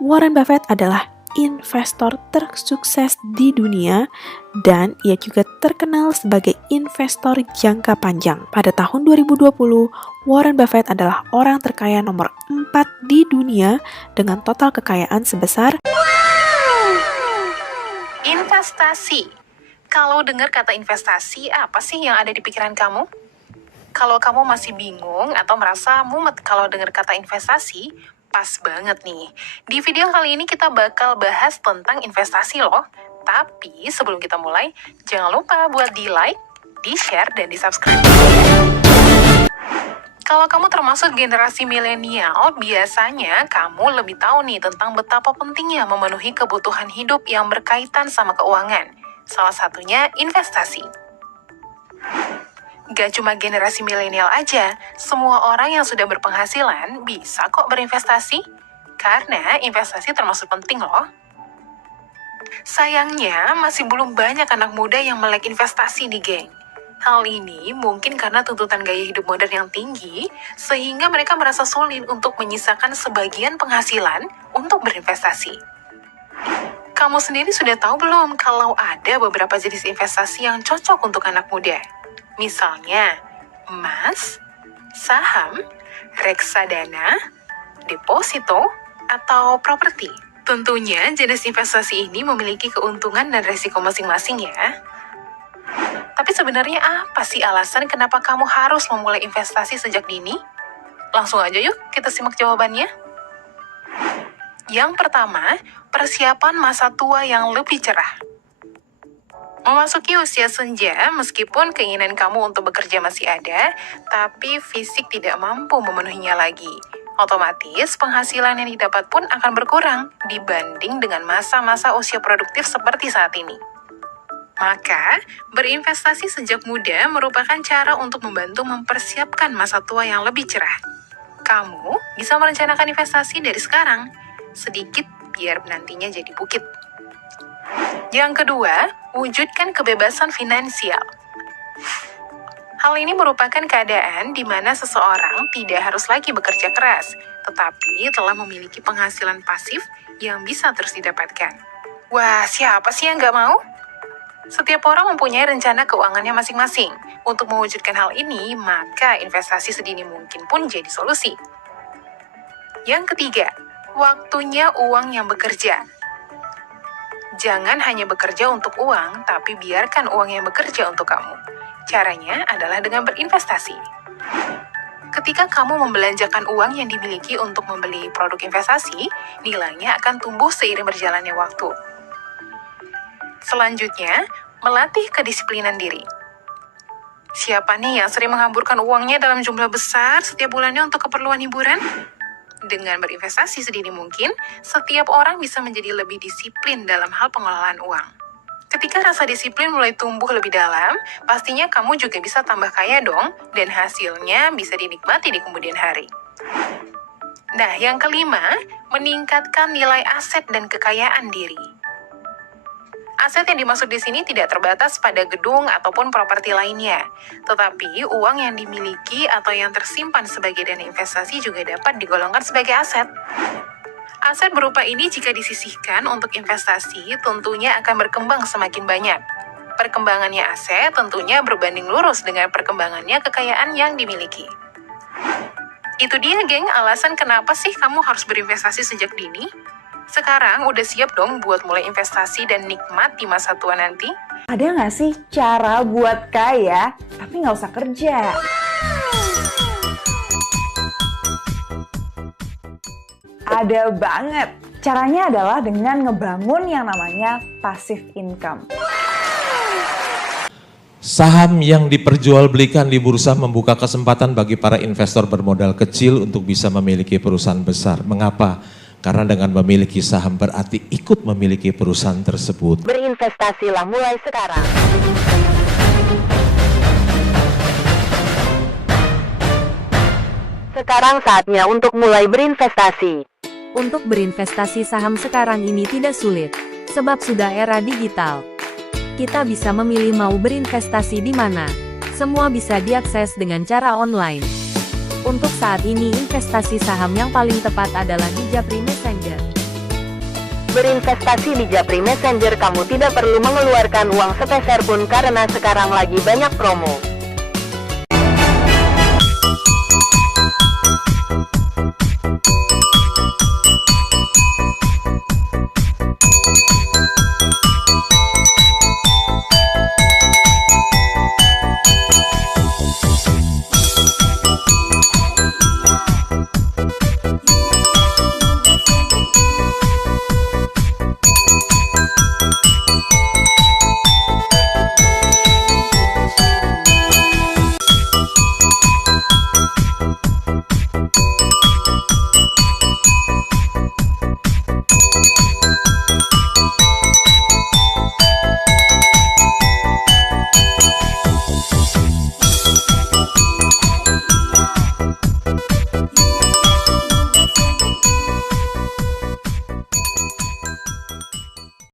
Warren Buffett adalah investor tersukses di dunia dan ia juga terkenal sebagai investor jangka panjang. Pada tahun 2020, Warren Buffett adalah orang terkaya nomor 4 di dunia dengan total kekayaan sebesar investasi. Kalau dengar kata investasi, apa sih yang ada di pikiran kamu? Kalau kamu masih bingung atau merasa mumet kalau dengar kata investasi, pas banget nih. Di video kali ini kita bakal bahas tentang investasi loh. Tapi sebelum kita mulai, jangan lupa buat di-like, di-share, dan di-subscribe. Kalau kamu termasuk generasi milenial, biasanya kamu lebih tahu nih tentang betapa pentingnya memenuhi kebutuhan hidup yang berkaitan sama keuangan. Salah satunya investasi. Gak cuma generasi milenial aja, semua orang yang sudah berpenghasilan bisa kok berinvestasi. Karena investasi termasuk penting loh. Sayangnya, masih belum banyak anak muda yang melek investasi nih, geng. Hal ini mungkin karena tuntutan gaya hidup modern yang tinggi, sehingga mereka merasa sulit untuk menyisakan sebagian penghasilan untuk berinvestasi. Kamu sendiri sudah tahu belum kalau ada beberapa jenis investasi yang cocok untuk anak muda? Misalnya, emas, saham, reksadana, deposito, atau properti. Tentunya jenis investasi ini memiliki keuntungan dan resiko masing-masing ya. Tapi sebenarnya apa sih alasan kenapa kamu harus memulai investasi sejak dini? Langsung aja yuk kita simak jawabannya. Yang pertama, persiapan masa tua yang lebih cerah. Memasuki usia senja, meskipun keinginan kamu untuk bekerja masih ada, tapi fisik tidak mampu memenuhinya lagi. Otomatis, penghasilan yang didapat pun akan berkurang dibanding dengan masa-masa usia produktif seperti saat ini. Maka, berinvestasi sejak muda merupakan cara untuk membantu mempersiapkan masa tua yang lebih cerah. Kamu bisa merencanakan investasi dari sekarang, sedikit biar nantinya jadi bukit. Yang kedua, wujudkan kebebasan finansial. Hal ini merupakan keadaan di mana seseorang tidak harus lagi bekerja keras, tetapi telah memiliki penghasilan pasif yang bisa terus didapatkan. Wah, siapa sih yang nggak mau? Setiap orang mempunyai rencana keuangannya masing-masing. Untuk mewujudkan hal ini, maka investasi sedini mungkin pun jadi solusi. Yang ketiga, waktunya uang yang bekerja. Jangan hanya bekerja untuk uang, tapi biarkan uang yang bekerja untuk kamu. Caranya adalah dengan berinvestasi. Ketika kamu membelanjakan uang yang dimiliki untuk membeli produk investasi, nilainya akan tumbuh seiring berjalannya waktu. Selanjutnya, melatih kedisiplinan diri. Siapa nih yang sering menghamburkan uangnya dalam jumlah besar setiap bulannya untuk keperluan hiburan? Dengan berinvestasi sedini mungkin, setiap orang bisa menjadi lebih disiplin dalam hal pengelolaan uang. Ketika rasa disiplin mulai tumbuh lebih dalam, pastinya kamu juga bisa tambah kaya dong, dan hasilnya bisa dinikmati di kemudian hari. Nah, yang kelima, meningkatkan nilai aset dan kekayaan diri. Aset yang dimaksud di sini tidak terbatas pada gedung ataupun properti lainnya, tetapi uang yang dimiliki atau yang tersimpan sebagai dana investasi juga dapat digolongkan sebagai aset. Aset berupa ini jika disisihkan untuk investasi tentunya akan berkembang semakin banyak. Perkembangannya aset tentunya berbanding lurus dengan perkembangannya kekayaan yang dimiliki. Itu dia, geng, alasan kenapa sih kamu harus berinvestasi sejak dini? Sekarang udah siap dong buat mulai investasi dan nikmat di masa tua nanti? Ada nggak sih cara buat kaya tapi nggak usah kerja? Ada banget. Caranya adalah dengan ngebangun yang namanya passive income. Saham yang diperjualbelikan di bursa membuka kesempatan bagi para investor bermodal kecil untuk bisa memiliki perusahaan besar. Mengapa? Karena dengan memiliki saham berarti ikut memiliki perusahaan tersebut. Berinvestasilah mulai sekarang. Sekarang saatnya untuk mulai berinvestasi. Untuk berinvestasi saham sekarang ini tidak sulit, sebab sudah era digital. Kita bisa memilih mau berinvestasi di mana. Semua bisa diakses dengan cara online. Untuk saat ini investasi saham yang paling tepat adalah di Japri Messenger. berinvestasi di Japri Messenger kamu tidak perlu mengeluarkan uang sepeser pun karena sekarang lagi banyak promo.